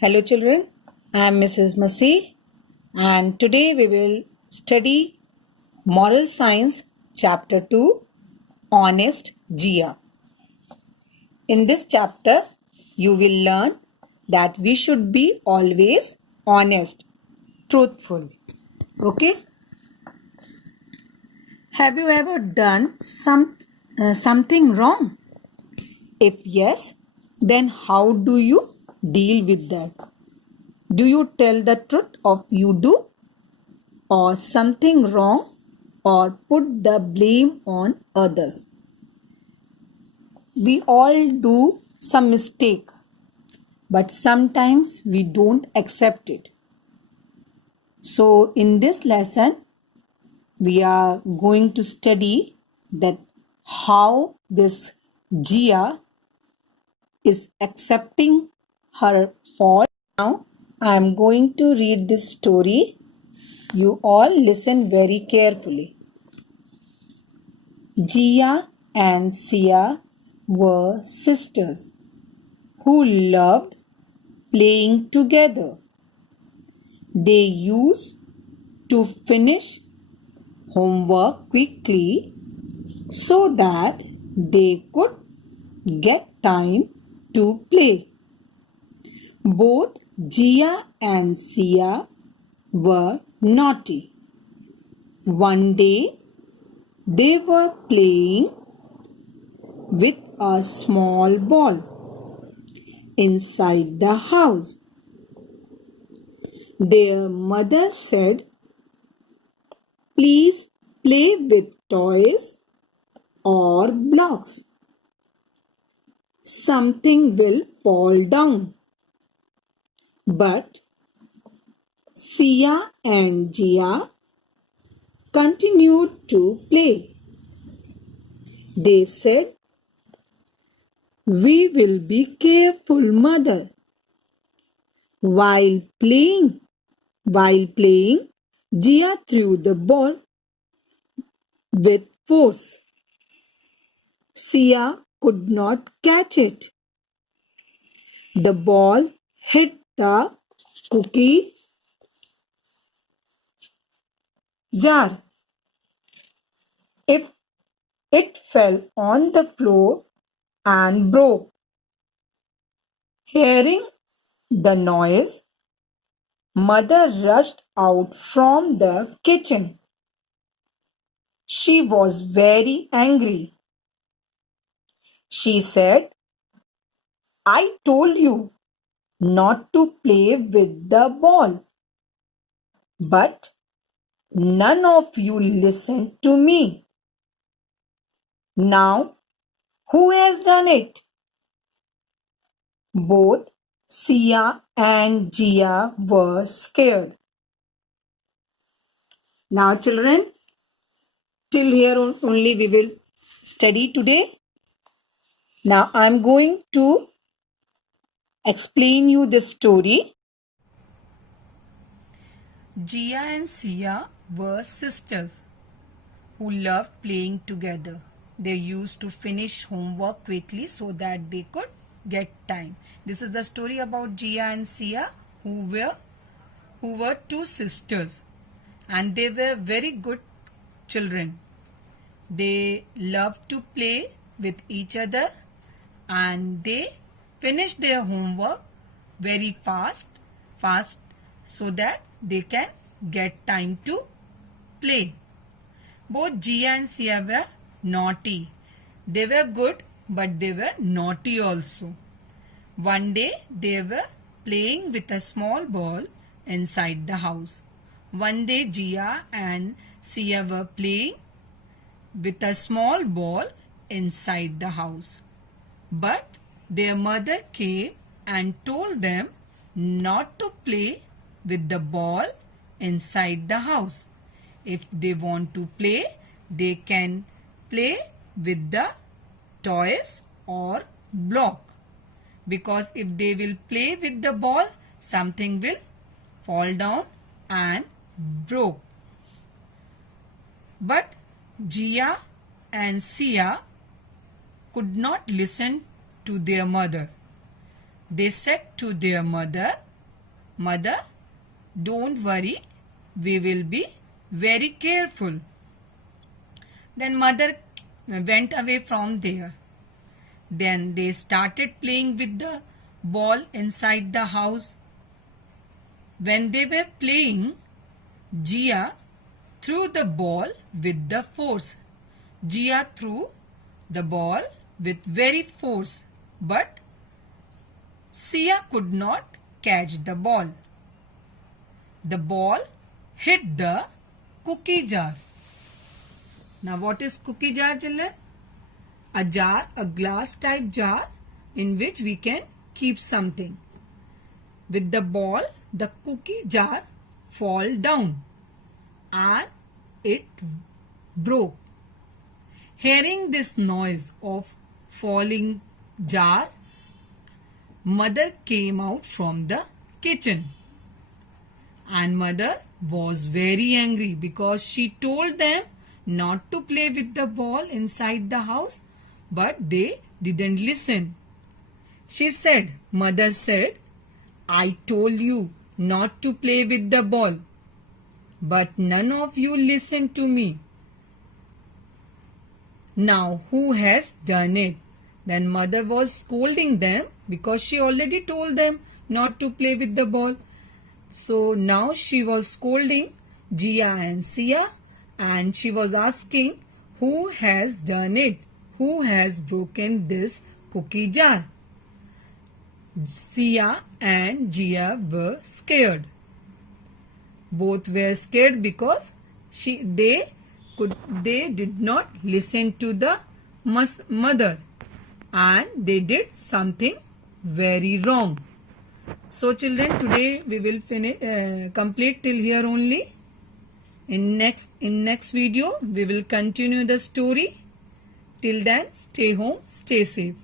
Hello children, I am Mrs. Masih and today we will study Moral Science Chapter 2 Honest Jia. In this chapter, you will learn that we should be always honest, truthful. Okay? Have you ever done something wrong? If yes, then how do you deal with that? Do you tell the truth of you do or something wrong or put the blame on others? We all do some mistake, but sometimes we don't accept it. So in this lesson, we are going to study that how this Jia is accepting her fault. Now I am going to read this story. You all listen very carefully. Jia and Sia were sisters who loved playing together. They used to finish homework quickly so that they could get time to play. Both Jia and Sia were naughty. One day they were playing with a small ball inside the house. Their mother said, "Please play with toys or blocks. Something will fall down." But Sia and Jia continued to play. They said, "We will be careful, mother." While playing, Jia threw the ball with force. Sia could not catch it. The ball hit the cookie jar. If it fell on the floor and broke. Hearing the noise, mother rushed out from the kitchen. She was very angry. She said, "I told you not to play with the ball, but none of you listened to me. Now, who has done it?" Both Sia and Jia were scared. Now, children, till here only we will study today. Now, I am going to explain you the story. Jia and Sia were sisters who loved playing together. They used to finish homework quickly so that they could get time. This is the story about Jia and Sia who were two sisters and they were very good children. They loved to play with each other and they finished their homework very fast so that they can get time to play. Both Jia and Sia were naughty. They were good, but they were naughty also. One day they were playing with a small ball inside the house. One day Jia and Sia were playing with a small ball inside the house. But their mother came and told them not to play with the ball inside the house. If they want to play, they can play with the toys or block. Because if they will play with the ball, something will fall down and broke. But Jia and Sia could not listen to their mother. They said to their mother, Mother, don't worry, we will be very careful. Then mother went away from there. Then they started playing with the ball inside the house. When they were playing, Jia threw the ball with the force. Jia threw the ball with very force, but Sia could not catch the ball. The ball hit the cookie jar. Now what is cookie jar, children? A jar, a glass type jar in which we can keep something. With the ball, the cookie jar fall down and it broke. Hearing this noise of falling jar, mother came out from the kitchen. And mother was very angry because she told them not to play with the ball inside the house, but they didn't listen. Mother said, I told you not to play with the ball, but none of you listened to me. Now who has done it? Then mother was scolding them because she already told them not to play with the ball. So now she was scolding Jia and Sia, and she was asking who has done it? Who has broken this cookie jar? Sia and Jia were scared. Both were scared because they did not listen to the mother, and they did something very wrong. So children, today we will complete till here only. In next video we will continue the story. Till then, stay home, stay safe.